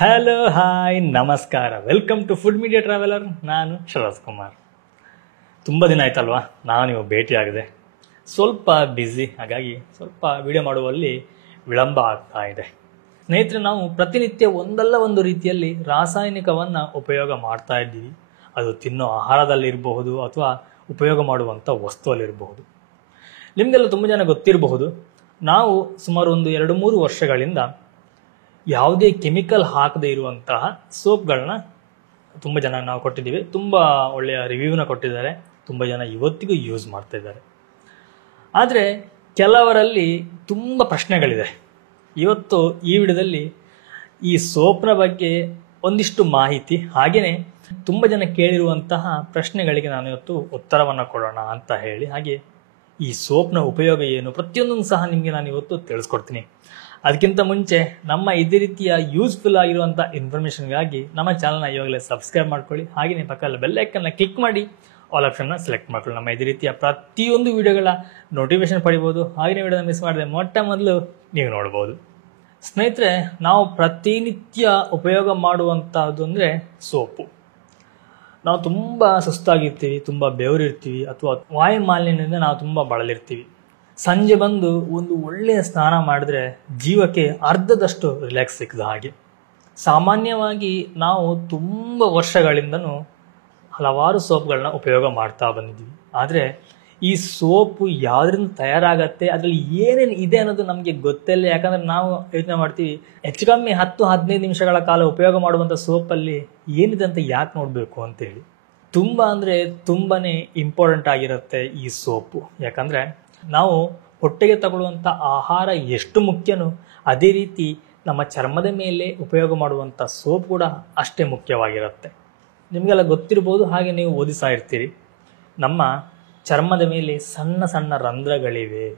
Hello hi ನಮಸ್ಕಾರ, welcome to food media traveller. ನಾನು ಶರತ್ ಕುಮಾರ್. ತುಂಬ ದಿನ ಆಯ್ತಲ್ವಾ ನಾನು ಇವಾಗ ಭೇಟಿಯಾಗಿದೆ. ಸ್ವಲ್ಪ ಬ್ಯುಸಿ, ಹಾಗಾಗಿ ಸ್ವಲ್ಪ ವಿಡಿಯೋ ಮಾಡುವಲ್ಲಿ ವಿಳಂಬ ಆಗ್ತಾ ಇದೆ. ಸ್ನೇಹಿತರೆ, ನಾವು ಪ್ರತಿನಿತ್ಯ ಒಂದಲ್ಲ ಒಂದು ರೀತಿಯಲ್ಲಿ ರಾಸಾಯನಿಕವನ್ನು ಉಪಯೋಗ ಮಾಡ್ತಾ ಇದ್ದೀವಿ. ಅದು ತಿನ್ನೋ ಆಹಾರದಲ್ಲಿರಬಹುದು ಅಥವಾ ಉಪಯೋಗ ಮಾಡುವಂಥ ವಸ್ತುವಲ್ಲಿರಬಹುದು. ನಿಮಗೆಲ್ಲ ತುಂಬ ಜನ ಗೊತ್ತಿರಬಹುದು, ನಾವು ಸುಮಾರು ಒಂದು 2-3 ವರ್ಷಗಳಿಂದ ಯಾವುದೇ ಕೆಮಿಕಲ್ ಹಾಕದೇ ಇರುವಂತಹ ಸೋಪ್ಗಳನ್ನ ತುಂಬ ಜನ ನಾವು ಕೊಟ್ಟಿದ್ದೀವಿ. ತುಂಬ ಒಳ್ಳೆಯ ರಿವ್ಯೂನ ಕೊಟ್ಟಿದ್ದಾರೆ. ತುಂಬ ಜನ ಇವತ್ತಿಗೂ ಯೂಸ್ ಮಾಡ್ತಾ ಇದ್ದಾರೆ. ಆದರೆ ಕೆಲವರಲ್ಲಿ ತುಂಬ ಪ್ರಶ್ನೆಗಳಿದೆ. ಇವತ್ತು ಈ ವಿಡಿಯೋದಲ್ಲಿ ಈ ಸೋಪ್ನ ಬಗ್ಗೆ ಒಂದಿಷ್ಟು ಮಾಹಿತಿ, ಹಾಗೆಯೇ ತುಂಬ ಜನ ಕೇಳಿರುವಂತಹ ಪ್ರಶ್ನೆಗಳಿಗೆ ನಾನು ಇವತ್ತು ಉತ್ತರವನ್ನು ಕೊಡೋಣ ಅಂತ ಹೇಳಿ, ಹಾಗೆ ಈ ಸೋಪ್ನ ಉಪಯೋಗ ಏನು ಪ್ರತಿಯೊಂದನ್ನು ಸಹ ನಿಮಗೆ ನಾನು ಇವತ್ತು ತಿಳಿಸ್ಕೊಡ್ತೀನಿ. ಅದಕ್ಕಿಂತ ಮುಂಚೆ ನಮ್ಮ ಇದೇ ರೀತಿಯ ಯೂಸ್ಫುಲ್ ಆಗಿರುವಂಥ ಇನ್ಫಾರ್ಮೇಷನ್ಗಾಗಿ ನಮ್ಮ ಚಾನಲ್ನ ಇವಾಗಲೇ ಸಬ್ಸ್ಕ್ರೈಬ್ ಮಾಡ್ಕೊಳ್ಳಿ. ಹಾಗೆಯೇ ಪಕ್ಕದಲ್ಲಿ ಬೆಲ್ ಐಕನ್ನ ಕ್ಲಿಕ್ ಮಾಡಿ ಆಲ್ ಆಪ್ಷನ್ನ ಸೆಲೆಕ್ಟ್ ಮಾಡ್ಕೊಳ್ಳಿ. ನಮ್ಮ ಇದೇ ರೀತಿಯ ಪ್ರತಿಯೊಂದು ವಿಡಿಯೋಗಳ ನೋಟಿಫಿಕೇಶನ್ ಪಡಿಬೋದು. ಹಾಗೆಯೇ ವಿಡಿಯೋನ ಮಿಸ್ ಮಾಡದೆ ಮೊಟ್ಟ ಮೊದಲು ನೀವು ನೋಡ್ಬೋದು. ಸ್ನೇಹಿತರೆ, ನಾವು ಪ್ರತಿನಿತ್ಯ ಉಪಯೋಗ ಮಾಡುವಂಥದ್ದು ಅಂದರೆ ಸೋಪು. ನಾವು ತುಂಬ ಸುಸ್ತಾಗಿರ್ತೀವಿ, ತುಂಬ ಬೆವರಿರ್ತೀವಿ, ಅಥವಾ ವಾಯು ಮಾಲಿನ್ಯದಿಂದ ನಾವು ತುಂಬ ಬಳಲಿರ್ತೀವಿ. ಸಂಜೆ ಬಂದು ಒಂದು ಒಳ್ಳೆಯ ಸ್ನಾನ ಮಾಡಿದ್ರೆ ಜೀವಕ್ಕೆ ಅರ್ಧದಷ್ಟು ರಿಲ್ಯಾಕ್ಸ್ ಸಿಕ್ಕದ ಹಾಗೆ. ಸಾಮಾನ್ಯವಾಗಿ ನಾವು ತುಂಬ ವರ್ಷಗಳಿಂದನೂ ಹಲವಾರು ಸೋಪ್ಗಳನ್ನ ಉಪಯೋಗ ಮಾಡ್ತಾ ಬಂದಿದ್ದೀವಿ. ಆದರೆ ಈ ಸೋಪು ಯಾವುದರಿಂದ ತಯಾರಾಗತ್ತೆ, ಅದರಲ್ಲಿ ಏನೇನು ಇದೆ ಅನ್ನೋದು ನಮಗೆ ಗೊತ್ತಿಲ್ಲ. ಯಾಕಂದರೆ ನಾವು ಯೋಚನೆ ಮಾಡ್ತೀವಿ, ಹೆಚ್ಚು ಕಮ್ಮಿ 10-15 ನಿಮಿಷಗಳ ಕಾಲ ಉಪಯೋಗ ಮಾಡುವಂಥ ಸೋಪಲ್ಲಿ ಏನಿದೆ ಅಂತ ಯಾಕೆ ನೋಡಬೇಕು ಅಂತೇಳಿ. ತುಂಬ ಅಂದರೆ ತುಂಬಾ ಇಂಪಾರ್ಟೆಂಟ್ ಆಗಿರುತ್ತೆ ಈ ಸೋಪು. ಯಾಕಂದರೆ ನಾವು ಹೊಟ್ಟೆಗೆ ತಗೊಳ್ಳುವಂಥ ಆಹಾರ ಎಷ್ಟು ಮುಖ್ಯನೋ ಅದೇ ರೀತಿ ನಮ್ಮ ಚರ್ಮದ ಮೇಲೆ ಉಪಯೋಗ ಮಾಡುವಂಥ ಸೋಪ್ ಕೂಡ ಅಷ್ಟೇ ಮುಖ್ಯವಾಗಿರುತ್ತೆ. ನಿಮಗೆಲ್ಲ ಗೊತ್ತಿರ್ಬೋದು, ಹಾಗೆ ನೀವು ಓದಿಸ್ತಾ ಇರ್ತೀರಿ, ನಮ್ಮ ಚರ್ಮದ ಮೇಲೆ ಸಣ್ಣ ಸಣ್ಣ ರಂಧ್ರಗಳಿವೆ.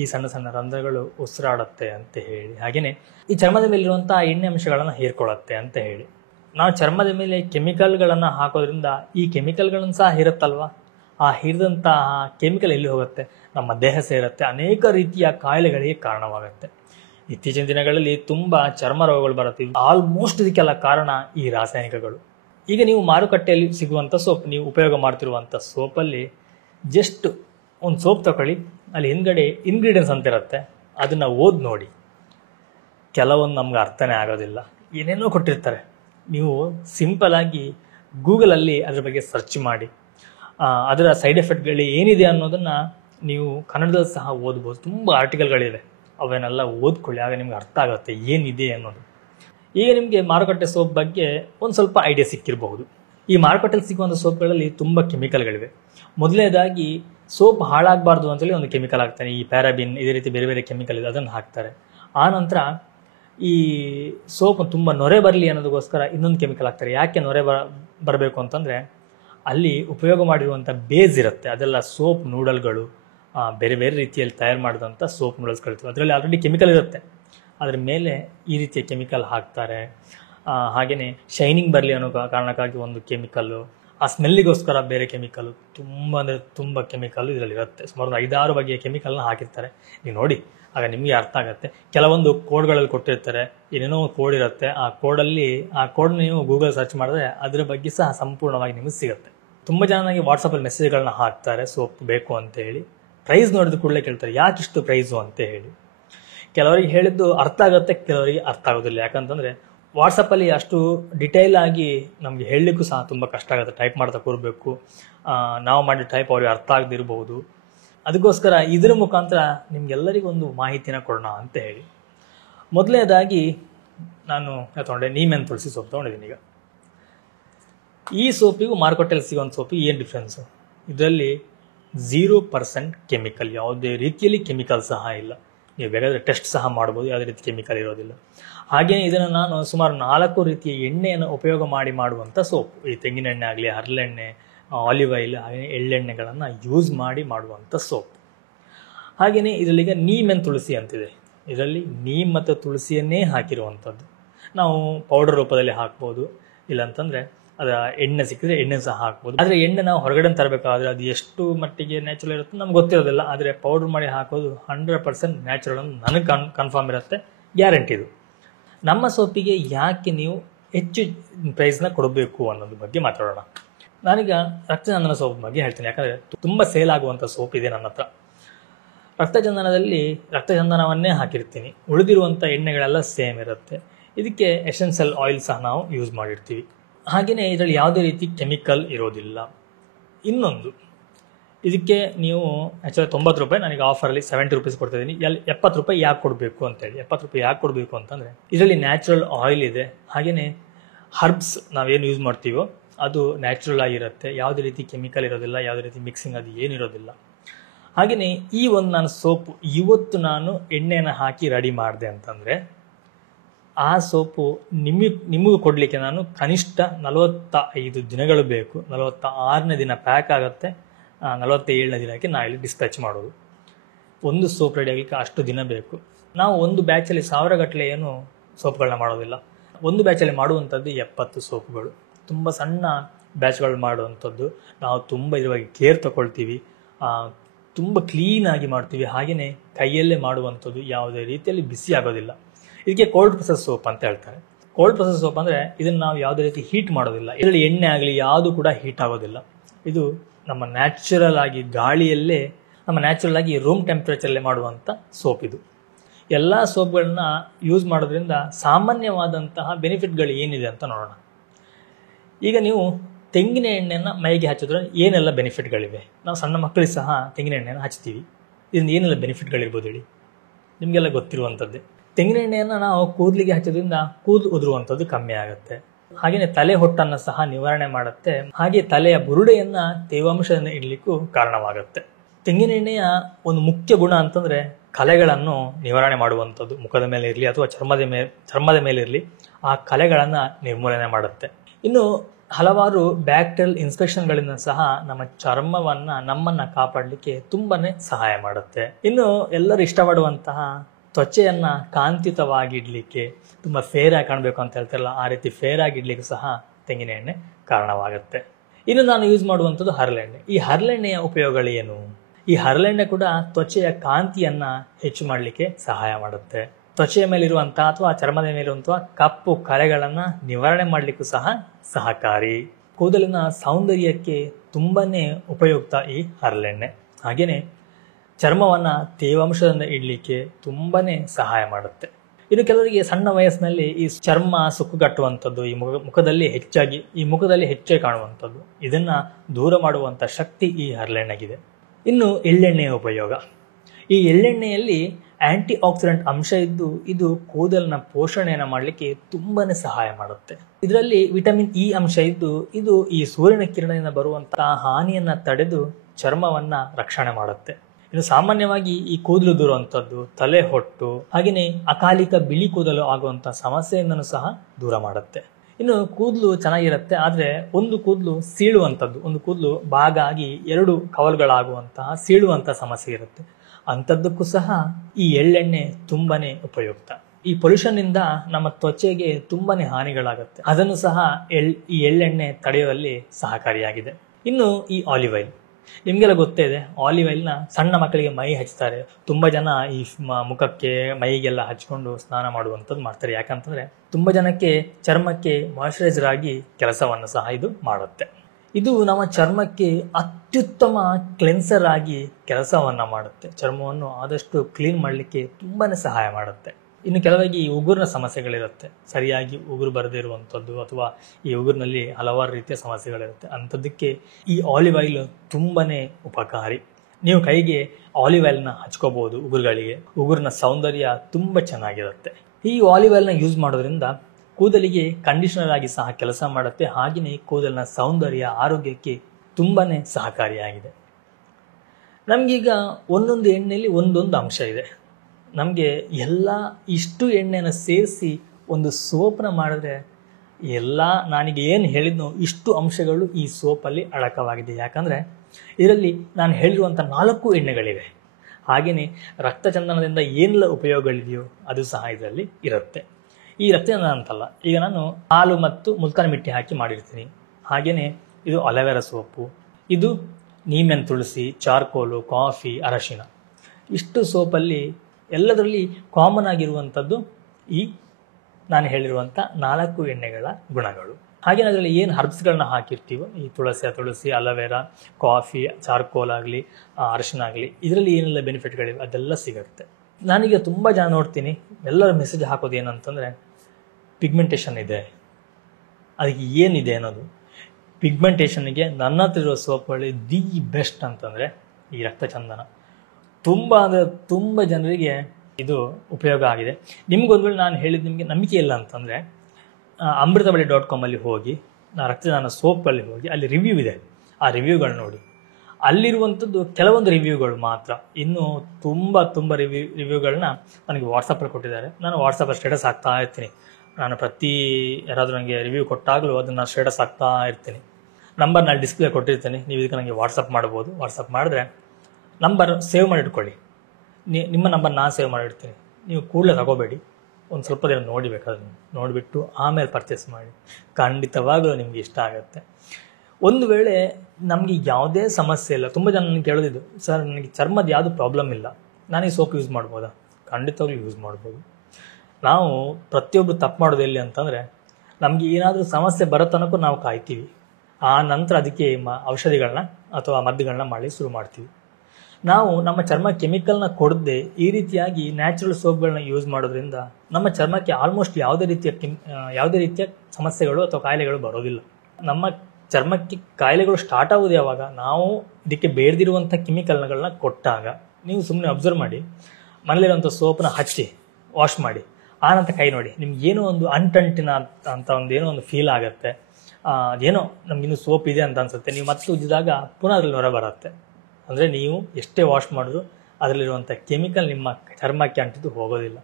ಈ ಸಣ್ಣ ಸಣ್ಣ ರಂಧ್ರಗಳು ಉಸಿರಾಡುತ್ತೆ ಅಂತ ಹೇಳಿ, ಹಾಗೆಯೇ ಈ ಚರ್ಮದ ಮೇಲಿರುವಂಥ ಎಣ್ಣೆ ಅಂಶಗಳನ್ನು ಹೀರ್ಕೊಳ್ಳುತ್ತೆ ಅಂತ ಹೇಳಿ. ನಾವು ಚರ್ಮದ ಮೇಲೆ ಕೆಮಿಕಲ್ಗಳನ್ನು ಹಾಕೋದ್ರಿಂದ ಈ ಕೆಮಿಕಲ್ಗಳನ್ನು ಸಹ ಹೀರುತ್ತಲ್ವ, ಆ ಹೀರಿದಂತಹ ಕೆಮಿಕಲ್ ಎಲ್ಲಿ ಹೋಗುತ್ತೆ, ನಮ್ಮ ದೇಹ ಸೇರುತ್ತೆ, ಅನೇಕ ರೀತಿಯ ಕಾಯಿಲೆಗಳಿಗೆ ಕಾರಣವಾಗುತ್ತೆ. ಇತ್ತೀಚಿನ ದಿನಗಳಲ್ಲಿ ತುಂಬ ಚರ್ಮ ರೋಗಗಳು ಬರುತ್ತೆ. ಆಲ್ಮೋಸ್ಟ್ ಇದಕ್ಕೆಲ್ಲ ಕಾರಣ ಈ ರಾಸಾಯನಿಕಗಳು. ಈಗ ನೀವು ಮಾರುಕಟ್ಟೆಯಲ್ಲಿ ಸಿಗುವಂಥ ಸೋಪ್, ನೀವು ಉಪಯೋಗ ಮಾಡ್ತಿರುವಂಥ ಸೋಪಲ್ಲಿ ಜಸ್ಟ್ ಒಂದು ಸೋಪ್ ತಗೊಳ್ಳಿ, ಅಲ್ಲಿ ಹಿಂದ್ಗಡೆ ಇಂಗ್ರೀಡಿಯೆಂಟ್ಸ್ ಅಂತ ಇರುತ್ತೆ, ಅದನ್ನು ಓದಿ ನೋಡಿ. ಕೆಲವೊಂದು ನಮ್ಗೆ ಅರ್ಥನೇ ಆಗೋದಿಲ್ಲ, ಏನೇನೋ ಕೊಟ್ಟಿರ್ತಾರೆ. ನೀವು ಸಿಂಪಲಾಗಿ ಗೂಗಲಲ್ಲಿ ಅದ್ರ ಬಗ್ಗೆ ಸರ್ಚ್ ಮಾಡಿ ಅದರ ಸೈಡ್ ಎಫೆಕ್ಟ್ಗಳು ಏನಿದೆ ಅನ್ನೋದನ್ನು ನೀವು ಕನ್ನಡದಲ್ಲಿ ಸಹ ಓದ್ಬೋದು. ತುಂಬ ಆರ್ಟಿಕಲ್ಗಳಿವೆ, ಅವನ್ನೆಲ್ಲ ಓದ್ಕೊಳ್ಳಿ, ಆಗ ನಿಮ್ಗೆ ಅರ್ಥ ಆಗುತ್ತೆ ಏನಿದೆ ಅನ್ನೋದು. ಈಗ ನಿಮಗೆ ಮಾರುಕಟ್ಟೆ ಸೋಪ್ ಬಗ್ಗೆ ಒಂದು ಸ್ವಲ್ಪ ಐಡಿಯಾ ಸಿಕ್ಕಿರಬಹುದು. ಈ ಮಾರುಕಟ್ಟೆಯಲ್ಲಿ ಸಿಗುವಂಥ ಸೋಪ್ಗಳಲ್ಲಿ ತುಂಬ ಕೆಮಿಕಲ್ಗಳಿವೆ. ಮೊದಲನೇದಾಗಿ ಸೋಪ್ ಹಾಳಾಗಬಾರ್ದು ಅಂತೇಳಿ ಒಂದು ಕೆಮಿಕಲ್ ಹಾಕ್ತಾರೆ, ಈ ಪ್ಯಾರಾಬಿನ್, ಇದೇ ರೀತಿ ಬೇರೆ ಬೇರೆ ಕೆಮಿಕಲ್ ಇದೆ, ಅದನ್ನು ಹಾಕ್ತಾರೆ. ಆನಂತರ ಈ ಸೋಪ್ ತುಂಬ ನೊರೆ ಬರಲಿ ಅನ್ನೋದಕ್ಕೋಸ್ಕರ ಇನ್ನೊಂದು ಕೆಮಿಕಲ್ ಹಾಕ್ತಾರೆ. ಯಾಕೆ ನೊರೆ ಬರಬೇಕು ಅಂತಂದರೆ ಅಲ್ಲಿ ಉಪಯೋಗ ಮಾಡಿರುವಂಥ ಬೇಸ್ ಇರುತ್ತೆ, ಅದೆಲ್ಲ ಸೋಪ್ ನೂಡಲ್ಗಳು, ಬೇರೆ ಬೇರೆ ರೀತಿಯಲ್ಲಿ ತಯಾರು ಮಾಡಿದಂಥ ಸೋಪ್ ನೂಡಲ್ಸ್ಗಳಿರ್ತವೆ. ಅದರಲ್ಲಿ ಆಲ್ರೆಡಿ ಕೆಮಿಕಲ್ ಇರುತ್ತೆ, ಅದರ ಮೇಲೆ ಈ ರೀತಿಯ ಕೆಮಿಕಲ್ ಹಾಕ್ತಾರೆ. ಹಾಗೆಯೇ ಶೈನಿಂಗ್ ಬರಲಿ ಅನ್ನೋ ಕಾರಣಕ್ಕಾಗಿ ಒಂದು ಕೆಮಿಕಲ್ಲು, ಆ ಸ್ಮೆಲ್ಲಿಗೋಸ್ಕರ ಬೇರೆ ಕೆಮಿಕಲ್ಲು, ತುಂಬ ಅಂದರೆ ತುಂಬ ಕೆಮಿಕಲ್ಲು ಇದರಲ್ಲಿರುತ್ತೆ. ಸುಮಾರು 5-6 ಬಗೆಯ ಕೆಮಿಕಲ್ನ ಹಾಕಿರ್ತಾರೆ. ನೀವು ನೋಡಿ, ಆಗ ನಿಮಗೆ ಅರ್ಥ ಆಗುತ್ತೆ. ಕೆಲವೊಂದು ಕೋಡ್ಗಳಲ್ಲಿ ಕೊಟ್ಟಿರ್ತಾರೆ, ಏನೇನೋ ಕೋಡ್ ಇರುತ್ತೆ, ಆ ಕೋಡ್ನ ನೀವು ಗೂಗಲ್ ಸರ್ಚ್ ಮಾಡಿದ್ರೆ ಅದರ ಬಗ್ಗೆ ಸಹ ಸಂಪೂರ್ಣವಾಗಿ ನಿಮಗೆ ಸಿಗುತ್ತೆ. ತುಂಬ ಜನ ನನಗೆ ವಾಟ್ಸಪ್ಪಲ್ಲಿ ಮೆಸೇಜ್ಗಳನ್ನ ಹಾಕ್ತಾರೆ ಸೋಪ್ ಬೇಕು ಅಂತ ಹೇಳಿ. ಪ್ರೈಸ್ ನೋಡಿದ ಕೂಡಲೇ ಕೇಳ್ತಾರೆ, ಯಾಕಿಷ್ಟು ಪ್ರೈಸು ಅಂತ ಹೇಳಿ. ಕೆಲವರಿಗೆ ಹೇಳಿದ್ದು ಅರ್ಥ ಆಗುತ್ತೆ, ಕೆಲವರಿಗೆ ಅರ್ಥ ಆಗೋದಿಲ್ಲ. ಯಾಕಂತಂದರೆ ವಾಟ್ಸಪ್ಪಲ್ಲಿ ಅಷ್ಟು ಡಿಟೇಲ್ ಆಗಿ ನಮಗೆ ಹೇಳಲಿಕ್ಕೂ ಸಹ ತುಂಬ ಕಷ್ಟ ಆಗುತ್ತೆ. ಟೈಪ್ ಮಾಡ್ತಾ ಕೂರಬೇಕು, ನಾವು ಮಾಡಿದ ಟೈಪ್ ಅವ್ರಿಗೆ ಅರ್ಥ ಆಗದಿರಬಹುದು. ಅದಕ್ಕೋಸ್ಕರ ಇದರ ಮುಖಾಂತರ ನಿಮಗೆಲ್ಲರಿಗೂ ಒಂದು ಮಾಹಿತಿನ ಕೊಡೋಣ ಅಂತ ಹೇಳಿ. ಮೊದಲನೇದಾಗಿ ನಾನು ತೊಗೊಂಡೆ ನೀಮೆನ್ ತುಳಸಿ ಸೋಪ್ ತೊಗೊಂಡಿದ್ದೀನಿ. ಈಗ ಈ ಸೋಪಿಗೂ ಮಾರುಕಟ್ಟೆಯಲ್ಲಿ ಸಿಗೋಂಥ ಸೋಪಿಗೆ ಏನು ಡಿಫ್ರೆನ್ಸು? ಇದರಲ್ಲಿ 0% ಕೆಮಿಕಲ್, ಯಾವುದೇ ರೀತಿಯಲ್ಲಿ ಕೆಮಿಕಲ್ ಸಹ ಇಲ್ಲ. ನೀವು ಬೇಕಾದರೆ ಟೆಸ್ಟ್ ಸಹ ಮಾಡ್ಬೋದು, ಯಾವುದೇ ರೀತಿ ಕೆಮಿಕಲ್ ಇರೋದಿಲ್ಲ. ಹಾಗೆಯೇ ಇದನ್ನು ನಾನು ಸುಮಾರು 4 ರೀತಿಯ ಎಣ್ಣೆಯನ್ನು ಉಪಯೋಗ ಮಾಡುವಂಥ ಸೋಪ್. ಈ ತೆಂಗಿನ ಎಣ್ಣೆ ಆಗಲಿ, ಹರಳೆಣ್ಣೆ, ಆಲಿವ್ ಆಯಿಲ್, ಹಾಗೆಯೇ ಎಳ್ಳೆಣ್ಣೆಗಳನ್ನು ಯೂಸ್ ಮಾಡಿ ಮಾಡುವಂಥ ಸೋಪ್. ಹಾಗೆಯೇ ಇದರಲ್ಲೀಗ ನೀಮೆನ್ ತುಳಸಿ ಅಂತಿದೆ. ಇದರಲ್ಲಿ ನೀಮ್ ಮತ್ತು ತುಳಸಿಯನ್ನೇ ಹಾಕಿರುವಂಥದ್ದು. ನಾವು ಪೌಡರ್ ರೂಪದಲ್ಲಿ ಹಾಕ್ಬೋದು, ಇಲ್ಲಾಂತಂದರೆ ಅದರ ಎಣ್ಣೆ ಸಿಕ್ಕಿದ್ರೆ ಎಣ್ಣೆ ಸಹ ಹಾಕ್ಬೋದು. ಆದರೆ ಎಣ್ಣೆ ನಾವು ಹೊರಗಡೆ ತರಬೇಕಾದ್ರೆ ಅದು ಎಷ್ಟು ಮಟ್ಟಿಗೆ ನ್ಯಾಚುರಲ್ ಇರುತ್ತೆ ನಮ್ಗೆ ಗೊತ್ತಿರೋದಿಲ್ಲ. ಆದರೆ ಪೌಡರ್ ಮಾಡಿ ಹಾಕೋದು 100% ನ್ಯಾಚುರಲ್ ಅಂತ ನನಗೆ ಕನ್ಫರ್ಮ್ ಇರುತ್ತೆ, ಗ್ಯಾರಂಟಿ ಇದು. ನಮ್ಮ ಸೋಪಿಗೆ ಯಾಕೆ ನೀವು ಹೆಚ್ಚು ಪ್ರೈಸ್ನ ಕೊಡಬೇಕು ಅನ್ನೋದ್ರ ಬಗ್ಗೆ ಮಾತಾಡೋಣ. ನಾನೀಗ ರಕ್ತಚಂದನ ಸೋಪ್ ಬಗ್ಗೆ ಹೇಳ್ತೀನಿ, ಯಾಕಂದರೆ ತುಂಬ ಸೇಲ್ ಆಗುವಂಥ ಸೋಪ್ ಇದೆ ನನ್ನ ಹತ್ರ. ರಕ್ತಚಂದನದಲ್ಲಿ ರಕ್ತಚಂದನವನ್ನೇ ಹಾಕಿರ್ತೀನಿ, ಉಳಿದಿರುವಂಥ ಎಣ್ಣೆಗಳೆಲ್ಲ ಸೇಮ್ ಇರುತ್ತೆ. ಇದಕ್ಕೆ ಎಸೆನ್ಷಿಯಲ್ ಆಯಿಲ್ ಸಹ ನಾವು ಯೂಸ್ ಮಾಡಿರ್ತೀವಿ. ಹಾಗೆಯೇ ಇದರಲ್ಲಿ ಯಾವುದೇ ರೀತಿ ಕೆಮಿಕಲ್ ಇರೋದಿಲ್ಲ. ಇನ್ನೊಂದು, ಇದಕ್ಕೆ ನೀವು ಆ್ಯಕ್ಚುಲಿ 90 ರೂಪಾಯಿ, ನನಗೆ ಆಫರಲ್ಲಿ 70 ರೂಪೀಸ್ ಕೊಡ್ತಾಯಿದ್ದೀನಿ. 70 ರೂಪಾಯಿ ಯಾಕೆ ಕೊಡಬೇಕು ಅಂತೇಳಿ, 70 ರೂಪಾಯಿ ಯಾಕೆ ಕೊಡಬೇಕು ಅಂತಂದರೆ ಇದರಲ್ಲಿ ನ್ಯಾಚುರಲ್ ಆಯಿಲ್ ಇದೆ. ಹಾಗೆಯೇ ಹರ್ಬ್ಸ್ ನಾವೇನು ಯೂಸ್ ಮಾಡ್ತೀವೋ ಅದು ನ್ಯಾಚುರಲ್ ಆಗಿರುತ್ತೆ, ಯಾವುದೇ ರೀತಿ ಕೆಮಿಕಲ್ ಇರೋದಿಲ್ಲ, ಯಾವುದೇ ರೀತಿ ಮಿಕ್ಸಿಂಗ್ ಅದು ಏನಿರೋದಿಲ್ಲ. ಹಾಗೆಯೇ ಈ ಒಂದು ನಾನು ಸೋಪು ಇವತ್ತು ನಾನು ಎಣ್ಣೆನ ಹಾಕಿ ರೆಡಿ ಮಾಡಿದೆ ಅಂತಂದರೆ ಆ ಸೋಪು ನಿಮಗೂ ಕೊಡಲಿಕ್ಕೆ ನಾನು ಕನಿಷ್ಠ 45 ದಿನಗಳು ಬೇಕು. 46ನೇ ದಿನ ಪ್ಯಾಕ್ ಆಗುತ್ತೆ, 47ನೇ ದಿನಕ್ಕೆ ನಾನು ಇಲ್ಲಿ ಡಿಸ್ಪ್ಯಾಚ್ ಮಾಡೋದು. ಒಂದು ಸೋಪ್ ರೆಡಿ ಆಗಲಿಕ್ಕೆ ಅಷ್ಟು ದಿನ ಬೇಕು. ನಾವು ಒಂದು ಬ್ಯಾಚಲ್ಲಿ 1000 ಗಟ್ಟಲೆ ಏನು ಸೋಪ್ಗಳನ್ನ ಮಾಡೋದಿಲ್ಲ. ಒಂದು ಬ್ಯಾಚಲ್ಲಿ ಮಾಡುವಂಥದ್ದು 70 ಸೋಪ್ಗಳು. ತುಂಬ ಸಣ್ಣ ಬ್ಯಾಚ್ಗಳು ಮಾಡುವಂಥದ್ದು. ನಾವು ತುಂಬ ಇದ್ರ ಬಗ್ಗೆ ಕೇರ್ ತಗೊಳ್ತೀವಿ, ತುಂಬ ಕ್ಲೀನಾಗಿ ಮಾಡ್ತೀವಿ. ಹಾಗೆಯೇ ಕೈಯಲ್ಲೇ ಮಾಡುವಂಥದ್ದು, ಯಾವುದೇ ರೀತಿಯಲ್ಲಿ ಬಿಸಿ ಆಗೋದಿಲ್ಲ. ಇದಕ್ಕೆ ಕೋಲ್ಡ್ ಪ್ರೊಸೆಸ್ ಸೋಪ್ ಅಂತ ಹೇಳ್ತಾರೆ. ಕೋಲ್ಡ್ ಪ್ರೊಸೆಸ್ ಸೋಪ್ ಅಂದರೆ ಇದನ್ನು ನಾವು ಯಾವುದೇ ರೀತಿ ಹೀಟ್ ಮಾಡೋದಿಲ್ಲ. ಇದರಲ್ಲಿ ಎಣ್ಣೆ ಆಗಲಿ ಯಾವುದು ಕೂಡ ಹೀಟ್ ಆಗೋದಿಲ್ಲ. ಇದು ನಮ್ಮ ನ್ಯಾಚುರಲ್ ಆಗಿ ಗಾಳಿಯಲ್ಲೇ, ನಮ್ಮ ನ್ಯಾಚುರಲ್ ಆಗಿ ರೂಮ್ ಟೆಂಪ್ರೇಚರಲ್ಲೇ ಮಾಡುವಂಥ ಸೋಪ್ ಇದು. ಎಲ್ಲ ಸೋಪ್ಗಳನ್ನ ಯೂಸ್ ಮಾಡೋದ್ರಿಂದ ಸಾಮಾನ್ಯವಾದಂತಹ ಬೆನಿಫಿಟ್ಗಳು ಏನಿದೆ ಅಂತ ನೋಡೋಣ. ಈಗ ನೀವು ತೆಂಗಿನ ಎಣ್ಣೆಯನ್ನು ಮೈಗೆ ಹಚ್ಚಿದ್ರೆ ಏನೆಲ್ಲ ಬೆನಿಫಿಟ್ಗಳಿವೆ? ನಾವು ಸಣ್ಣ ಮಕ್ಕಳಿಗೆ ಸಹ ತೆಂಗಿನ ಎಣ್ಣೆಯನ್ನು ಹಚ್ತೀವಿ. ಇದರಿಂದ ಏನೆಲ್ಲ ಬೆನಿಫಿಟ್ಗಳಿರ್ಬೋದು ಹೇಳಿ? ನಿಮಗೆಲ್ಲ ಗೊತ್ತಿರುವಂಥದ್ದೇ. ತೆಂಗಿನ ಎಣ್ಣೆಯನ್ನು ನಾವು ಕೂದಲಿಗೆ ಹಚ್ಚೋದ್ರಿಂದ ಕೂದಲು ಉದುರುವಂಥದ್ದು ಕಮ್ಮಿ ಆಗುತ್ತೆ. ಹಾಗೆಯೇ ತಲೆ ಹೊಟ್ಟನ್ನು ಸಹ ನಿವಾರಣೆ ಮಾಡುತ್ತೆ. ಹಾಗೆ ತಲೆಯ ಬುರುಡೆಯನ್ನು ತೇವಾಂಶದಿಂದ ಇಡಲಿಕ್ಕೂ ಕಾರಣವಾಗುತ್ತೆ. ತೆಂಗಿನ ಎಣ್ಣೆಯ ಒಂದು ಮುಖ್ಯ ಗುಣ ಅಂತಂದರೆ ಕಲೆಗಳನ್ನು ನಿವಾರಣೆ ಮಾಡುವಂಥದ್ದು. ಮುಖದ ಮೇಲೆ ಇರಲಿ ಅಥವಾ ಚರ್ಮದ ಮೇಲೆ ಇರಲಿ, ಆ ಕಲೆಗಳನ್ನು ನಿರ್ಮೂಲನೆ ಮಾಡುತ್ತೆ. ಇನ್ನು ಹಲವಾರು ಬ್ಯಾಕ್ಟೀರಿಯಲ್ ಇನ್ಫೆಕ್ಷನ್ಗಳಿಂದ ಸಹ ನಮ್ಮ ಚರ್ಮವನ್ನು ನಮ್ಮನ್ನು ಕಾಪಾಡಲಿಕ್ಕೆ ತುಂಬಾ ಸಹಾಯ ಮಾಡುತ್ತೆ. ಇನ್ನು ಎಲ್ಲರೂ ಇಷ್ಟಪಡುವಂತಹ ತ್ವಚೆಯನ್ನು ಕಾಂತಿಯುತವಾಗಿಡಲಿಕ್ಕೆ, ತುಂಬ ಫೇರಾಗಿ ಕಾಣಬೇಕು ಅಂತ ಹೇಳ್ತಾರಲ್ಲ, ಆ ರೀತಿ ಫೇರಾಗಿ ಇಡಲಿಕ್ಕೂ ಸಹ ತೆಂಗಿನ ಎಣ್ಣೆ ಕಾರಣವಾಗುತ್ತೆ. ಇನ್ನು ನಾನು ಯೂಸ್ ಮಾಡುವಂಥದ್ದು ಹರಳೆಣ್ಣೆ. ಈ ಹರಳೆಣ್ಣೆಯ ಉಪಯೋಗಗಳೇನು? ಈ ಹರಳೆಣ್ಣೆ ಕೂಡ ತ್ವಚೆಯ ಕಾಂತಿಯನ್ನು ಹೆಚ್ಚು ಮಾಡಲಿಕ್ಕೆ ಸಹಾಯ ಮಾಡುತ್ತೆ. ತ್ವಚೆಯ ಮೇಲಿರುವಂತಹ ಅಥವಾ ಚರ್ಮದ ಮೇಲಿರುವಂತಹ ಕಪ್ಪು ಕಲೆಗಳನ್ನು ನಿವಾರಣೆ ಮಾಡಲಿಕ್ಕೂ ಸಹ ಸಹಕಾರಿ. ಕೂದಲಿನ ಸೌಂದರ್ಯಕ್ಕೆ ತುಂಬನೇ ಉಪಯುಕ್ತ ಈ ಹರಳೆಣ್ಣೆ. ಹಾಗೆಯೇ ಚರ್ಮವನ್ನು ತೇವಾಂಶದಿಂದ ಇಡಲಿಕ್ಕೆ ತುಂಬನೇ ಸಹಾಯ ಮಾಡುತ್ತೆ. ಇನ್ನು ಕೆಲವರಿಗೆ ಸಣ್ಣ ವಯಸ್ಸಿನಲ್ಲಿ ಈ ಚರ್ಮ ಸುಕ್ಕುಗಟ್ಟುವಂಥದ್ದು, ಈ ಮುಖದಲ್ಲಿ ಹೆಚ್ಚಾಗಿ ಕಾಣುವಂಥದ್ದು, ಇದನ್ನು ದೂರ ಮಾಡುವಂಥ ಶಕ್ತಿ ಈ ಹರಳೆಣ್ಣೆಗಿದೆ. ಇನ್ನು ಎಳ್ಳೆಣ್ಣೆಯ ಉಪಯೋಗ. ಈ ಎಳ್ಳೆಣ್ಣೆಯಲ್ಲಿ ಆ್ಯಂಟಿ ಆಕ್ಸಿಡೆಂಟ್ ಅಂಶ ಇದ್ದು ಇದು ಕೂದಲಿನ ಪೋಷಣೆಯನ್ನು ಮಾಡಲಿಕ್ಕೆ ತುಂಬಾ ಸಹಾಯ ಮಾಡುತ್ತೆ. ಇದರಲ್ಲಿ ವಿಟಮಿನ್ ಇ ಅಂಶ ಇದ್ದು ಇದು ಈ ಸೂರ್ಯನ ಕಿರಣದಿಂದ ಬರುವಂತಹ ಹಾನಿಯನ್ನು ತಡೆದು ಚರ್ಮವನ್ನು ರಕ್ಷಣೆ ಮಾಡುತ್ತೆ. ಇನ್ನು ಸಾಮಾನ್ಯವಾಗಿ ಈ ಕೂದಲು ದೂರುವಂಥದ್ದು, ತಲೆ ಹೊಟ್ಟು, ಹಾಗೆಯೇ ಅಕಾಲಿಕ ಬಿಳಿ ಕೂದಲು ಆಗುವಂಥ ಸಮಸ್ಯೆಯಿಂದನೂ ಸಹ ದೂರ ಮಾಡುತ್ತೆ. ಇನ್ನು ಕೂದಲು ಚೆನ್ನಾಗಿರುತ್ತೆ, ಆದರೆ ಒಂದು ಕೂದಲು ಸೀಳುವಂಥದ್ದು, ಒಂದು ಕೂದಲು ಭಾಗ ಆಗಿ 2 ಕವಲುಗಳಾಗುವಂತಹ ಸೀಳುವಂಥ ಸಮಸ್ಯೆ ಇರುತ್ತೆ. ಅಂಥದ್ದಕ್ಕೂ ಸಹ ಈ ಎಳ್ಳೆಣ್ಣೆ ತುಂಬನೇ ಉಪಯುಕ್ತ. ಈ ಪೊಲ್ಯೂಷನ್ನಿಂದ ನಮ್ಮ ತ್ವಚೆಗೆ ತುಂಬನೇ ಹಾನಿಗಳಾಗುತ್ತೆ. ಅದನ್ನು ಸಹ ಈ ಎಳ್ಳೆಣ್ಣೆ ತಡೆಯುವಲ್ಲಿ ಸಹಕಾರಿಯಾಗಿದೆ. ಇನ್ನು ಈ ಆಲಿವ್ ಆಯಿಲ್, ನಿಮಗೆಲ್ಲ ಗೊತ್ತೇ ಇದೆ. ಆಲಿವ್ ಆಯಿಲ್ನ ಸಣ್ಣ ಮಕ್ಕಳಿಗೆ ಮೈ ಹಚ್ತಾರೆ. ತುಂಬ ಜನ ಈ ಮುಖಕ್ಕೆ ಮೈಗೆಲ್ಲ ಹಚ್ಕೊಂಡು ಸ್ನಾನ ಮಾಡುವಂಥದ್ದು ಮಾಡ್ತಾರೆ. ಯಾಕಂತಂದರೆ ತುಂಬ ಜನಕ್ಕೆ ಚರ್ಮಕ್ಕೆ ಮಾಯಿಶ್ಚರೈಸರ್ ಆಗಿ ಕೆಲಸವನ್ನು ಸಹ ಇದು ಮಾಡುತ್ತೆ. ಇದು ನಮ್ಮ ಚರ್ಮಕ್ಕೆ ಅತ್ಯುತ್ತಮ ಕ್ಲೆನ್ಸರ್ ಆಗಿ ಕೆಲಸವನ್ನು ಮಾಡುತ್ತೆ. ಚರ್ಮವನ್ನು ಆದಷ್ಟು ಕ್ಲೀನ್ ಮಾಡಲಿಕ್ಕೆ ತುಂಬಾ ಸಹಾಯ ಮಾಡುತ್ತೆ. ಇನ್ನು ಕೆಲವರಿಗೆ ಈ ಉಗುರಿನ ಸಮಸ್ಯೆಗಳಿರುತ್ತೆ, ಸರಿಯಾಗಿ ಉಗುರು ಬರದೇ ಇರುವಂಥದ್ದು, ಅಥವಾ ಈ ಉಗುರಿನಲ್ಲಿ ಹಲವಾರು ರೀತಿಯ ಸಮಸ್ಯೆಗಳಿರುತ್ತೆ. ಅಂಥದ್ದಕ್ಕೆ ಈ ಆಲಿವ್ ಆಯಿಲ್ ತುಂಬಾ ಉಪಕಾರಿ. ನೀವು ಕೈಗೆ ಆಲಿವ್ ಆಯಿಲ್ನ ಹಚ್ಕೋಬೋದು ಉಗುರುಗಳಿಗೆ. ಉಗುರಿನ ಸೌಂದರ್ಯ ತುಂಬ ಚೆನ್ನಾಗಿರುತ್ತೆ. ಈ ಆಲಿವ್ ಆಯಿಲ್ನ ಯೂಸ್ ಮಾಡೋದ್ರಿಂದ ಕೂದಲಿಗೆ ಕಂಡೀಷನರ್ ಆಗಿ ಸಹ ಕೆಲಸ ಮಾಡುತ್ತೆ. ಹಾಗೆಯೇ ಕೂದಲಿನ ಸೌಂದರ್ಯ ಆರೋಗ್ಯಕ್ಕೆ ತುಂಬಾ ಸಹಕಾರಿಯಾಗಿದೆ. ನಮಗೀಗ ಒಂದೊಂದು ಎಣ್ಣೆಯಲ್ಲಿ ಒಂದೊಂದು ಅಂಶ ಇದೆ. ನಮಗೆ ಇಷ್ಟು ಎಣ್ಣೆನ ಸೇರಿಸಿ ಒಂದು ಸೋಪನ್ನ ಮಾಡಿದ್ರೆ ನಾನೀಗ ಏನು ಹೇಳಿದ್ನೋ ಇಷ್ಟು ಅಂಶಗಳು ಈ ಸೋಪಲ್ಲಿ ಅಡಕವಾಗಿದೆ. ಯಾಕಂದರೆ ಇದರಲ್ಲಿ ನಾನು ಹೇಳಿರುವಂಥ 4 ಎಣ್ಣೆಗಳಿವೆ. ಹಾಗೆಯೇ ರಕ್ತಚಂದನದಿಂದ ಏನೆಲ್ಲ ಉಪಯೋಗಗಳಿದೆಯೋ ಅದು ಸಹ ಇದರಲ್ಲಿ ಇರುತ್ತೆ. ಈ ರಕ್ತಚಂದನ ಅಂತಲ್ಲ, ಈಗ ನಾನು ಹಾಲು ಮತ್ತು ಮುಲ್ತಾನಿ ಮಿಟ್ಟಿ ಹಾಕಿ ಮಾಡಿರ್ತೀನಿ. ಹಾಗೆಯೇ ಇದು ಅಲೋವೆರಾ ಸೋಪು, ಇದು ನೀಮೆನ್ ತುಳಸಿ, ಚಾರ್ಕೋಲು, ಕಾಫಿ, ಅರಶಿನ. ಇಷ್ಟು ಸೋಪಲ್ಲಿ ಎಲ್ಲದರಲ್ಲಿ ಕಾಮನ್ ಆಗಿರುವಂಥದ್ದು ಈ ನಾನು ಹೇಳಿರುವಂಥ 4 ಎಣ್ಣೆಗಳ ಗುಣಗಳು. ಹಾಗೆ ಅದರಲ್ಲಿ ಏನು ಹರ್ಬ್ಸ್ಗಳನ್ನ ಹಾಕಿರ್ತೀವೋ, ಈ ತುಳಸಿ, ಅಲೋವೆರಾ, ಕಾಫಿ, ಚಾರ್ಕೋಲ್ ಆಗಲಿ, ಅರಿಶಿನ ಆಗಲಿ, ಇದರಲ್ಲಿ ಏನೆಲ್ಲ ಬೆನಿಫಿಟ್ಗಳಿವೆ ಅದೆಲ್ಲ ಸಿಗುತ್ತೆ. ನಾನೀಗ ತುಂಬ ಜನ ನೋಡ್ತೀನಿ, ಎಲ್ಲರೂ ಮೆಸೇಜ್ ಹಾಕೋದು ಏನಂತಂದರೆ ಪಿಗ್ಮೆಂಟೇಷನ್ ಇದೆ, ಅದಕ್ಕೆ ಏನಿದೆ ಅನ್ನೋದು. ಪಿಗ್ಮೆಂಟೇಷನ್ಗೆ ನನ್ನ ಹತ್ರ ಇರೋ ಸೋಪ್ಗಳು ದಿ ಬೆಸ್ಟ್ ಅಂತಂದರೆ ಈ ರಕ್ತಚಂದನ. ತುಂಬ ಜನರಿಗೆ ಇದು ಉಪಯೋಗ ಆಗಿದೆ. ನಿಮ್ಗೊಂದು ವೇಳೆ ನಾನು ಹೇಳಿದ್ದು ನಿಮಗೆ ನಂಬಿಕೆ ಇಲ್ಲ ಅಂತಂದರೆ amritabali.com ಹೋಗಿ, ರಕ್ತದಾನ ಸೋಪಲ್ಲಿ ಹೋಗಿ, ಅಲ್ಲಿ ರಿವ್ಯೂ ಇದೆ, ಆ ರಿವ್ಯೂಗಳು ನೋಡಿ. ಅಲ್ಲಿರುವಂಥದ್ದು ಕೆಲವೊಂದು ರಿವ್ಯೂಗಳು ಮಾತ್ರ. ಇನ್ನೂ ತುಂಬ ರಿವ್ಯೂಗಳನ್ನ ನನಗೆ ವಾಟ್ಸಪ್ಪಲ್ಲಿ ಕೊಟ್ಟಿದ್ದಾರೆ. ನಾನು ವಾಟ್ಸಪ್ಪಲ್ಲಿ ಸ್ಟೇಟಸ್ ಹಾಕ್ತಾ ಇರ್ತೀನಿ. ನಾನು ಯಾರಾದರೂ ನನಗೆ ರಿವ್ಯೂ ಕೊಟ್ಟಾಗಲೂ ಅದನ್ನು ಸ್ಟೇಟಸ್ ಹಾಕ್ತಾ ಇರ್ತೀನಿ. ನಂಬರ್ ನಾನು ಡಿಸ್ಪ್ಲೇ ಕೊಟ್ಟಿರ್ತೀನಿ, ನೀವು ಇದಕ್ಕೆ ನನಗೆ ವಾಟ್ಸಪ್ ಮಾಡ್ಬೋದು. ವಾಟ್ಸಪ್ ಮಾಡಿದ್ರೆ ನಂಬರ್ ಸೇವ್ ಮಾಡಿಟ್ಕೊಳ್ಳಿ. ನಿಮ್ಮ ನಂಬರ್ ನಾನು ಸೇವ್ ಮಾಡಿರ್ತೀನಿ. ನೀವು ಕೂಡಲೇ ತಗೋಬೇಡಿ, ಒಂದು ಸ್ವಲ್ಪ ದಿನ ನೋಡಿಬೇಕಾದ್ರೆ ನೋಡಿಬಿಟ್ಟು ಆಮೇಲೆ ಪರ್ಚೇಸ್ ಮಾಡಿ. ಖಂಡಿತವಾಗಲೂ ನಿಮಗೆ ಇಷ್ಟ ಆಗುತ್ತೆ. ಒಂದು ವೇಳೆ ನಮಗೆ ಯಾವುದೇ ಸಮಸ್ಯೆ ಇಲ್ಲ, ತುಂಬ ಜನ ನನಗೆ ಕೇಳೋದಿದ್ದು, ಸರ್ ನನಗೆ ಚರ್ಮದ ಯಾವುದು ಪ್ರಾಬ್ಲಮ್ ಇಲ್ಲ, ನಾನು ಈ ಸೋಪ್ ಯೂಸ್ ಮಾಡ್ಬೋದಾ? ಖಂಡಿತವಾಗ್ಲೂ ಯೂಸ್ ಮಾಡ್ಬೋದು. ನಾವು ಪ್ರತಿಯೊಬ್ಬರು ತಪ್ಪು ಮಾಡೋದು ಎಲ್ಲಿ ಅಂತಂದರೆ, ನಮಗೆ ಏನಾದರೂ ಸಮಸ್ಯೆ ಬರೋ ತನಕ ನಾವು ಕಾಯ್ತೀವಿ, ಆ ನಂತರ ಅದಕ್ಕೆ ಔಷಧಿಗಳನ್ನ ಅಥವಾ ಮದ್ದುಗಳನ್ನ ಮಾಡಿ ಶುರು ಮಾಡ್ತೀವಿ. ನಾವು ನಮ್ಮ ಚರ್ಮ ಕೆಮಿಕಲ್ನ ಕೊಡದೆ ಈ ರೀತಿಯಾಗಿ ನ್ಯಾಚುರಲ್ ಸೋಪ್ಗಳನ್ನ ಯೂಸ್ ಮಾಡೋದ್ರಿಂದ ನಮ್ಮ ಚರ್ಮಕ್ಕೆ ಆಲ್ಮೋಸ್ಟ್ ಯಾವುದೇ ರೀತಿಯ ಸಮಸ್ಯೆಗಳು ಅಥವಾ ಕಾಯಿಲೆಗಳು ಬರೋದಿಲ್ಲ. ನಮ್ಮ ಚರ್ಮಕ್ಕೆ ಕಾಯಿಲೆಗಳು ಸ್ಟಾರ್ಟ್ ಆಗೋದು ಯಾವಾಗ? ನಾವು ಇದಕ್ಕೆ ಬೇಡದಿರುವಂಥ ಕೆಮಿಕಲ್ಗಳನ್ನ ಕೊಟ್ಟಾಗ. ನೀವು ಸುಮ್ಮನೆ ಅಬ್ಸರ್ವ್ ಮಾಡಿ, ಮನೇಲಿರುವಂಥ ಸೋಪನ್ನ ಹಚ್ಚಿ ವಾಶ್ ಮಾಡಿ, ಆನಂತರ ಕೈ ನೋಡಿ, ನಿಮ್ಗೆ ಏನೋ ಒಂದು ಅಂಟಂಟಿನ ಅಂತ ಏನೋ ಒಂದು ಫೀಲ್ ಆಗುತ್ತೆ. ಅದೇನೋ ನಮಗಿನ್ನೂ ಸೋಪ್ ಇದೆ ಅಂತ ಅನ್ಸುತ್ತೆ. ನೀವು ಮತ್ತೆ ಉಜ್ಜಿದಾಗ ಪುನಃ ಅದ್ರಲ್ಲಿ ಹೊರ ಬರುತ್ತೆ. ಅಂದರೆ ನೀವು ಎಷ್ಟೇ ವಾಶ್ ಮಾಡಿದ್ರು ಅದರಲ್ಲಿರುವಂಥ ಕೆಮಿಕಲ್ ನಿಮ್ಮ ಚರ್ಮಕ್ಕೆ ಅಂಟಿದ್ದು ಹೋಗೋದಿಲ್ಲ.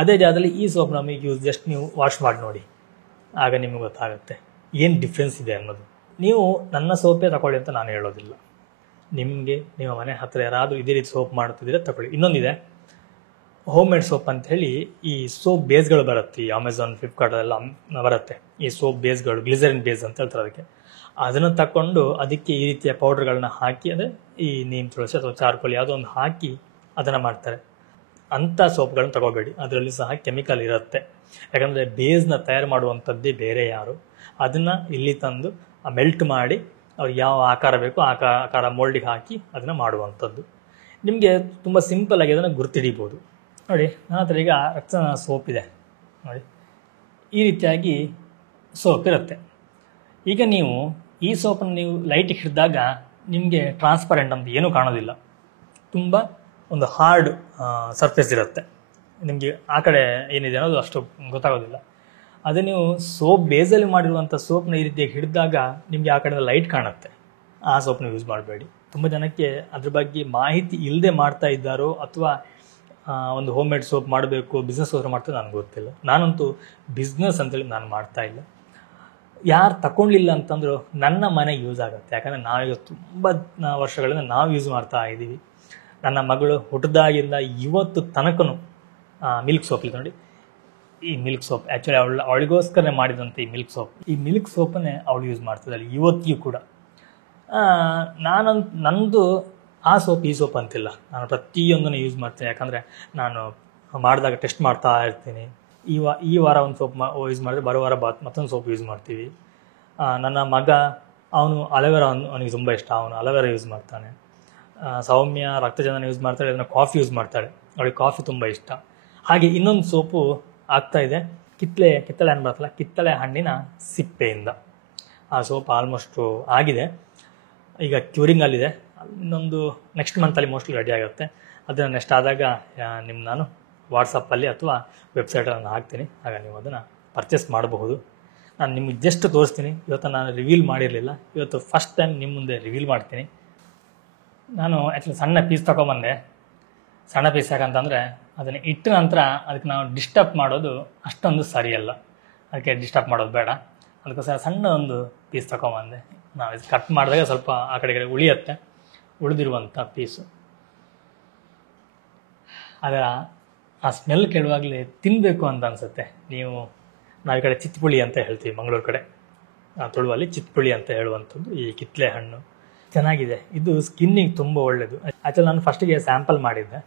ಅದೇ ಜಾಗದಲ್ಲಿ ಈ ಸೋಪ್ ನಮಗೆ ಜಸ್ಟ್ ನೀವು ವಾಶ್ ಮಾಡಿ ನೋಡಿ, ಆಗ ನಿಮಗೆ ಗೊತ್ತಾಗುತ್ತೆ ಏನು ಡಿಫ್ರೆನ್ಸ್ ಇದೆ ಅನ್ನೋದು. ನೀವು ನನ್ನ ಸೋಪೇ ತಗೊಳ್ಳಿ ಅಂತ ನಾನು ಹೇಳೋದಿಲ್ಲ. ನಿಮಗೆ ನಿಮ್ಮ ಮನೆ ಹತ್ತಿರ ಯಾರಾದರೂ ಇದೇ ರೀತಿ ಸೋಪ್ ಮಾಡ್ತಿದ್ರೆ ತಗೊಳ್ಳಿ. ಇನ್ನೊಂದಿದೆ, ಹೋಮ್ ಮೇಡ್ ಸೋಪ್ ಅಂತ ಹೇಳಿ ಈ ಸೋಪ್ ಬೇಸ್ಗಳು ಬರುತ್ತೆ. ಈ ಅಮೆಝಾನ್, ಫ್ಲಿಪ್ಕಾರ್ಟೆಲ್ಲ ಬರುತ್ತೆ ಈ ಸೋಪ್ ಬೇಸ್ಗಳು, ಗ್ಲಿಸರಿನ್ ಬೇಸ್ ಅಂತ ಹೇಳ್ತಾರೆ ಅದಕ್ಕೆ. ಅದನ್ನು ತಗೊಂಡು ಅದಕ್ಕೆ ಈ ರೀತಿಯ ಪೌಡರ್ಗಳನ್ನ ಹಾಕಿ, ಅಂದರೆ ಈ ನೀಮ್ ತುಳಸಿ ಅಥವಾ ಚಾರ್ಕೋಲ್ ಯಾವುದೋ ಒಂದು ಹಾಕಿ ಅದನ್ನು ಮಾಡ್ತಾರೆ. ಅಂಥ ಸೋಪ್ಗಳನ್ನ ತಗೋಬೇಡಿ, ಅದರಲ್ಲಿ ಸಹ ಕೆಮಿಕಲ್ ಇರುತ್ತೆ. ಯಾಕಂದರೆ ಬೇಸ್ನ ತಯಾರು ಮಾಡುವಂಥದ್ದೇ ಬೇರೆ ಯಾರು, ಅದನ್ನು ಇಲ್ಲಿ ತಂದು ಮೆಲ್ಟ್ ಮಾಡಿ ಅವ್ರಿಗೆ ಯಾವ ಆಕಾರ ಬೇಕೋ ಆಕಾರ ಮೋಲ್ಡಿಗೆ ಹಾಕಿ ಅದನ್ನು ಮಾಡುವಂಥದ್ದು. ನಿಮಗೆ ತುಂಬ ಸಿಂಪಲ್ಲಾಗಿ ಅದನ್ನು ಗುರ್ತಿಡಿಬೋದು. ನೋಡಿ, ನನ್ನ ಹತ್ರ ಈಗ ರಕ್ತದಾನ ಸೋಪ್ ಇದೆ ನೋಡಿ, ಈ ರೀತಿಯಾಗಿ ಸೋಪ್ ಇರುತ್ತೆ. ಈಗ ನೀವು ಈ ಸೋಪನ್ನು ನೀವು ಲೈಟಿಗೆ ಹಿಡಿದಾಗ ನಿಮಗೆ ಟ್ರಾನ್ಸ್ಪರೆಂಟ್ ಅಂತ ಏನೂ ಕಾಣೋದಿಲ್ಲ, ತುಂಬ ಒಂದು ಹಾರ್ಡ್ ಸರ್ಫೇಸ್ ಇರುತ್ತೆ. ನಿಮಗೆ ಆ ಕಡೆ ಏನಿದೆ ಅನ್ನೋದು ಅಷ್ಟು ಗೊತ್ತಾಗೋದಿಲ್ಲ. ಅದೇ ನೀವು ಸೋಪ್ ಬೇಸಲ್ಲಿ ಮಾಡಿರುವಂಥ ಸೋಪ್ನ ಈ ರೀತಿಯಾಗಿ ಹಿಡಿದಾಗ ನಿಮಗೆ ಆ ಕಡೆ ಲೈಟ್ ಕಾಣುತ್ತೆ. ಆ ಸೋಪ್ನ ಯೂಸ್ ಮಾಡಬೇಡಿ. ತುಂಬ ಜನಕ್ಕೆ ಅದ್ರ ಬಗ್ಗೆ ಮಾಹಿತಿ ಇಲ್ಲದೆ ಮಾಡ್ತಾ ಇದ್ದಾರೋ ಅಥವಾ ಒಂದು ಹೋಮ್ ಮೇಡ್ ಸೋಪ್ ಮಾಡಬೇಕು ಬಿಸ್ನೆಸ್ಗೋಸ್ಕರ ಮಾಡ್ತಾರೆ ನನಗೆ ಗೊತ್ತಿಲ್ಲ. ನಾನಂತೂ ಬಿಸ್ನೆಸ್ ಅಂತೇಳಿ ನಾನು ಮಾಡ್ತಾ ಇಲ್ಲ. ಯಾರು ತಗೊಳ್ಳಿಲ್ಲ ಅಂತಂದರೂ ನನ್ನ ಮನೆಗೆ ಯೂಸ್ ಆಗುತ್ತೆ. ಯಾಕಂದರೆ ನಾವೀಗ ತುಂಬ ವರ್ಷಗಳಿಂದ ನಾವು ಯೂಸ್ ಮಾಡ್ತಾ ಇದ್ದೀವಿ. ನನ್ನ ಮಗಳು ಹುಟ್ಟಿದಾಗಿಂದ ಇವತ್ತು ತನಕನೂ ಮಿಲ್ಕ್ ಸೋಪ್ ಇದೆ ನೋಡಿ, ಈ ಮಿಲ್ಕ್ ಸೋಪ್ ಆ್ಯಕ್ಚುಲಿ ಅವಳಿಗೋಸ್ಕರ ಮಾಡಿದಂಥ ಈ ಮಿಲ್ಕ್ ಸೋಪನ್ನೇ ಅವಳು ಯೂಸ್ ಮಾಡ್ತಿದ್ದಾಳೆ ಇವತ್ತಿಗೂ ಕೂಡ. ನಂದು ಆ ಸೋಪ್ ಈ ಸೋಪ್ ಅಂತಿಲ್ಲ, ನಾನು ಪ್ರತಿಯೊಂದನ್ನು ಯೂಸ್ ಮಾಡ್ತೀನಿ. ಯಾಕಂದರೆ ನಾನು ಮಾಡಿದಾಗ ಟೆಸ್ಟ್ ಮಾಡ್ತಾ ಇರ್ತೀನಿ. ಈ ವಾರ ಒಂದು ಸೋಪ್ ಯೂಸ್ ಮಾಡಿದ್ರೆ ಬರೋ ವಾರ ಮತ್ತೊಂದು ಸೋಪ್ ಯೂಸ್ ಮಾಡ್ತೀವಿ. ನನ್ನ ಮಗ ಅವನು ಅಲೋವೆರಾ ಅವನಿಗೆ ತುಂಬ ಇಷ್ಟ, ಅವನು ಅಲೋವೆರಾ ಯೂಸ್ ಮಾಡ್ತಾನೆ. ಸೌಮ್ಯ ರಕ್ತಚಂದನ ಯೂಸ್ ಮಾಡ್ತಾಳೆ, ಅದನ್ನು ಕಾಫಿ ಯೂಸ್ ಮಾಡ್ತಾಳೆ, ಅವಳಿಗೆ ಕಾಫಿ ತುಂಬ ಇಷ್ಟ. ಹಾಗೆ ಇನ್ನೊಂದು ಸೋಪು ಆಗ್ತಾಯಿದೆ, ಕಿತ್ತಳೆ ಹಣ್ಣು ಬರ್ತಲ್ಲ, ಕಿತ್ತಳೆ ಹಣ್ಣಿನ ಸಿಪ್ಪೆಯಿಂದ ಆ ಸೋಪ್ ಆಲ್ಮೋಸ್ಟು ಆಗಿದೆ. ಈಗ ಕ್ಯೂರಿಂಗಲ್ಲಿದೆ, ಇನ್ನೊಂದು ನೆಕ್ಸ್ಟ್ ಮಂತಲ್ಲಿ ಮೋಸ್ಟ್ಲಿ ರೆಡಿ ಆಗುತ್ತೆ. ಅದನ್ನು ನೆಕ್ಸ್ಟ್ ಆದಾಗ ನಾನು ವಾಟ್ಸಪ್ಪಲ್ಲಿ ಅಥವಾ ವೆಬ್ಸೈಟಲ್ಲಿ ಹಾಕ್ತೀನಿ, ಆಗ ನೀವು ಅದನ್ನು ಪರ್ಚೇಸ್ ಮಾಡಬಹುದು. ನಾನು ನಿಮಗೆ ಜಸ್ಟ್ ತೋರಿಸ್ತೀನಿ. ಇವತ್ತು ನಾನು ರಿವೀಲ್ ಮಾಡಿರಲಿಲ್ಲ, ಇವತ್ತು ಫಸ್ಟ್ ಟೈಮ್ ನಿಮ್ಮ ಮುಂದೆ ರಿವೀಲ್ ಮಾಡ್ತೀನಿ. ನಾನು ಆ್ಯಕ್ಚುಲಿ ಸಣ್ಣ ಪೀಸ್ ತೊಗೊಂಬಂದೆ. ಸಣ್ಣ ಪೀಸ್ ಯಾಕಂತಂದರೆ ಅದನ್ನು ಇಟ್ಟ ನಂತರ ಅದಕ್ಕೆ ನಾವು ಡಿಸ್ಟರ್ಬ್ ಮಾಡೋದು ಅಷ್ಟೊಂದು ಸರಿಯಲ್ಲ, ಅದಕ್ಕೆ ಡಿಸ್ಟರ್ಬ್ ಮಾಡೋದು ಬೇಡ. ಅದಕ್ಕೋಸ್ಕರ ಸಣ್ಣ ಒಂದು ಪೀಸ್ ತೊಗೊಂಬಂದೆ. ನಾವು ಇದು ಕಟ್ ಮಾಡಿದಾಗ ಸ್ವಲ್ಪ ಆ ಕಡೆ ಉಳಿಯುತ್ತೆ, ಉಳಿದಿರುವಂಥ ಪೀಸು. ಅದರ ಆ ಸ್ಮೆಲ್ ಕೇಳುವಾಗಲೇ ತಿನ್ನಬೇಕು ಅಂತ ಅನಿಸುತ್ತೆ. ನಾವು ಈ ಕಡೆ ಚಿತ್ಪುಳಿ ಅಂತ ಹೇಳ್ತೀವಿ, ಮಂಗಳೂರು ಕಡೆ ತುಳುವಲ್ಲಿ ಚಿತ್ಪುಳಿ ಅಂತ ಹೇಳುವಂಥದ್ದು ಈ ಕಿತ್ತಳೆ ಹಣ್ಣು. ಚೆನ್ನಾಗಿದೆ, ಇದು ಸ್ಕಿನ್ನಿಗೆ ತುಂಬ ಒಳ್ಳೆಯದು. ಆ್ಯಕ್ಚುಲಿ ನಾನು ಫಸ್ಟಿಗೆ ಸ್ಯಾಂಪಲ್ ಮಾಡಿದ್ದೆ,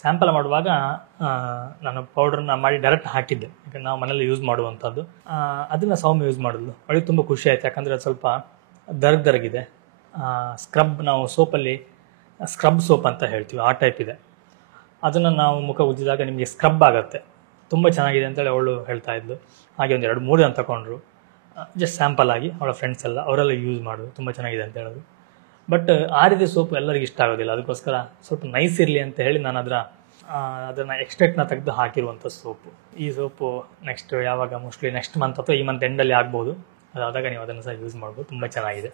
ಸ್ಯಾಂಪಲ್ ಮಾಡುವಾಗ ನಾನು ಪೌಡ್ರನ್ನ ಮಾಡಿ ಡೈರೆಕ್ಟ್ ಹಾಕಿದ್ದೆ, ಯಾಕಂದ್ರೆ ನಾವು ಮನೇಲಿ ಯೂಸ್ ಮಾಡುವಂಥದ್ದು. ಅದನ್ನು ಸೌಮ್ಯ ಯೂಸ್ ಮಾಡಿದ್ಲು, ಅವಳಿಗೆ ತುಂಬ ಖುಷಿ ಆಯಿತು. ಯಾಕಂದರೆ ಅದು ಸ್ವಲ್ಪ ದರಗಿದೆ. ಸ್ಕ್ರಬ್, ನಾವು ಸೋಪಲ್ಲಿ ಸ್ಕ್ರಬ್ ಸೋಪ್ ಅಂತ ಹೇಳ್ತೀವಿ, ಆ ಟೈಪ್ ಇದೆ. ಅದನ್ನು ನಾವು ಮುಖ ಉಜ್ಜಿದಾಗ ನಿಮಗೆ ಸ್ಕ್ರಬ್ ಆಗುತ್ತೆ, ತುಂಬ ಚೆನ್ನಾಗಿದೆ ಅಂತೇಳಿ ಅವಳು ಹೇಳ್ತಾ ಇದ್ಲು. ಹಾಗೆ ಒಂದು 2-3 ಜನ ತಗೊಂಡ್ರು, ಜಸ್ಟ್ ಸ್ಯಾಂಪಲ್ ಆಗಿ. ಅವಳ ಫ್ರೆಂಡ್ಸ್ ಎಲ್ಲ ಅವರೆಲ್ಲ ಯೂಸ್ ಮಾಡೋದು, ತುಂಬ ಚೆನ್ನಾಗಿದೆ ಅಂತ ಹೇಳೋದು. ಬಟ್ ಆ ರೀತಿ ಸೋಪು ಎಲ್ಲರಿಗೂ ಇಷ್ಟ ಆಗೋದಿಲ್ಲ. ಅದಕ್ಕೋಸ್ಕರ ಸ್ವಲ್ಪ ನೈಸ್ ಇರಲಿ ಅಂತ ಹೇಳಿ ನಾನು ಅದನ್ನು ಎಕ್ಸ್ಟ್ರಾಕ್ಟ್ನ ತೆಗೆದು ಹಾಕಿರುವಂಥ ಸೋಪು. ಈ ಸೋಪು ನೆಕ್ಸ್ಟ್ ಯಾವಾಗ, ಮೋಸ್ಟ್ಲಿ ನೆಕ್ಸ್ಟ್ ಮಂತ್ ಅಥವಾ ಈ ಮಂತ್ ಎಂಡಲ್ಲಿ ಆಗ್ಬೋದು. ಅದಾದಾಗ ನೀವು ಅದನ್ನು ಸಹ ಯೂಸ್ ಮಾಡ್ಬೋದು, ತುಂಬ ಚೆನ್ನಾಗಿದೆ.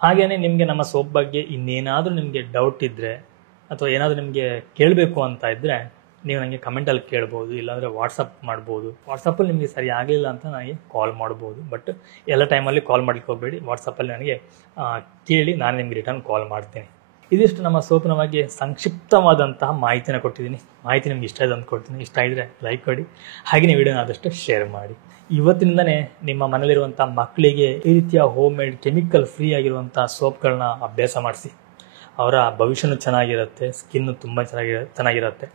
ಹಾಗೆಯೇ ನಿಮಗೆ ನಮ್ಮ ಸೋಪ್ ಬಗ್ಗೆ ಇನ್ನೇನಾದರೂ ನಿಮಗೆ ಡೌಟ್ ಇದ್ದರೆ ಅಥವಾ ಏನಾದರೂ ನಿಮಗೆ ಕೇಳಬೇಕು ಅಂತ ಇದ್ದರೆ ನೀವು ನನಗೆ ಕಮೆಂಟಲ್ಲಿ ಕೇಳ್ಬೋದು, ಇಲ್ಲಾಂದರೆ ವಾಟ್ಸಪ್ ಮಾಡ್ಬೋದು. ವಾಟ್ಸಪ್ಪಲ್ಲಿ ನಿಮಗೆ ಸರಿ ಆಗಲಿಲ್ಲ ಅಂತ ನನಗೆ ಕಾಲ್ ಮಾಡ್ಬೋದು. ಬಟ್ ಎಲ್ಲ ಟೈಮಲ್ಲಿ ಕಾಲ್ ಮಾಡಲಿಕ್ಕೆ ಹೋಗಬೇಡಿ, ವಾಟ್ಸಪ್ಪಲ್ಲಿ ನನಗೆ ಕೇಳಿ ನಾನು ನಿಮಗೆ ರಿಟರ್ನ್ ಕಾಲ್ ಮಾಡ್ತೀನಿ. ಇದಿಷ್ಟು ನಮ್ಮ ಸೋಪಿನ ಬಗ್ಗೆ ಸಂಕ್ಷಿಪ್ತವಾದಂತಹ ಮಾಹಿತಿನ ಕೊಟ್ಟಿದ್ದೀನಿ. ಮಾಹಿತಿ ನಿಮ್ಗೆ ಇಷ್ಟ ಇದೆ ಅಂದ್ಕೊಳ್ತೀನಿ. ಇಷ್ಟ ಇದ್ದರೆ ಲೈಕ್ ಕೊಡಿ, ಹಾಗೆಯೇ ವಿಡಿಯೋನ ಆದಷ್ಟು ಶೇರ್ ಮಾಡಿ. ಇವತ್ತಿನಿಂದನೇ ನಿಮ್ಮ ಮನೇಲಿರುವಂಥ ಮಕ್ಕಳಿಗೆ ಈ ರೀತಿಯ ಹೋಮ್ ಮೇಡ್ ಕೆಮಿಕಲ್ ಫ್ರೀ ಆಗಿರುವಂಥ ಸೋಪ್ಗಳನ್ನ ಅಭ್ಯಾಸ ಮಾಡಿಸಿ. ಅವರ ಭವಿಷ್ಯನೂ ಚೆನ್ನಾಗಿರುತ್ತೆ, ಸ್ಕಿನ್ನು ತುಂಬ ಚೆನ್ನಾಗಿರುತ್ತೆ.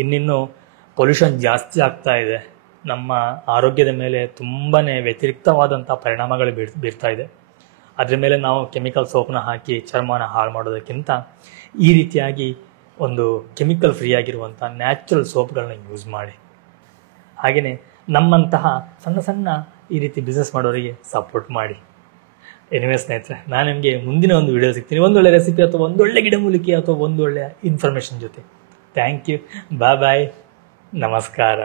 ಇನ್ನಿನ್ನು ಪೊಲ್ಯೂಷನ್ ಜಾಸ್ತಿ ಆಗ್ತಾ ಇದೆ, ನಮ್ಮ ಆರೋಗ್ಯದ ಮೇಲೆ ತುಂಬಾ ವ್ಯತಿರಿಕ್ತವಾದಂಥ ಪರಿಣಾಮಗಳು ಬೀರ್ತಾ ಇದೆ. ಅದ್ರ ಮೇಲೆ ನಾವು ಕೆಮಿಕಲ್ ಸೋಪ್ನ ಹಾಕಿ ಚರ್ಮನ ಹಾಳು ಮಾಡೋದಕ್ಕಿಂತ ಈ ರೀತಿಯಾಗಿ ಒಂದು ಕೆಮಿಕಲ್ ಫ್ರೀ ಆಗಿರುವಂಥ ನ್ಯಾಚುರಲ್ ಸೋಪ್ಗಳನ್ನ ಯೂಸ್ ಮಾಡಿ. ಹಾಗೆಯೇ ನಮ್ಮಂತಹ ಸಣ್ಣ ಈ ರೀತಿ ಬಿಸ್ನೆಸ್ ಮಾಡೋರಿಗೆ ಸಪೋರ್ಟ್ ಮಾಡಿ. ಎನಿವೇ ಸ್ನೇಹಿತರೆ, ನಾನು ನಿಮಗೆ ಮುಂದಿನ ಒಂದು ವಿಡಿಯೋ ಸಿಗ್ತೀನಿ, ಒಂದೊಳ್ಳೆ ರೆಸಿಪಿ ಅಥವಾ ಒಂದೊಳ್ಳೆ ಗಿಡಮೂಲಿಕೆ ಅಥವಾ ಒಂದೊಳ್ಳೆ ಇನ್ಫಾರ್ಮೇಷನ್ ಜೊತೆ. ಥ್ಯಾಂಕ್ ಯು, ಬಾಯ್, ನಮಸ್ಕಾರ.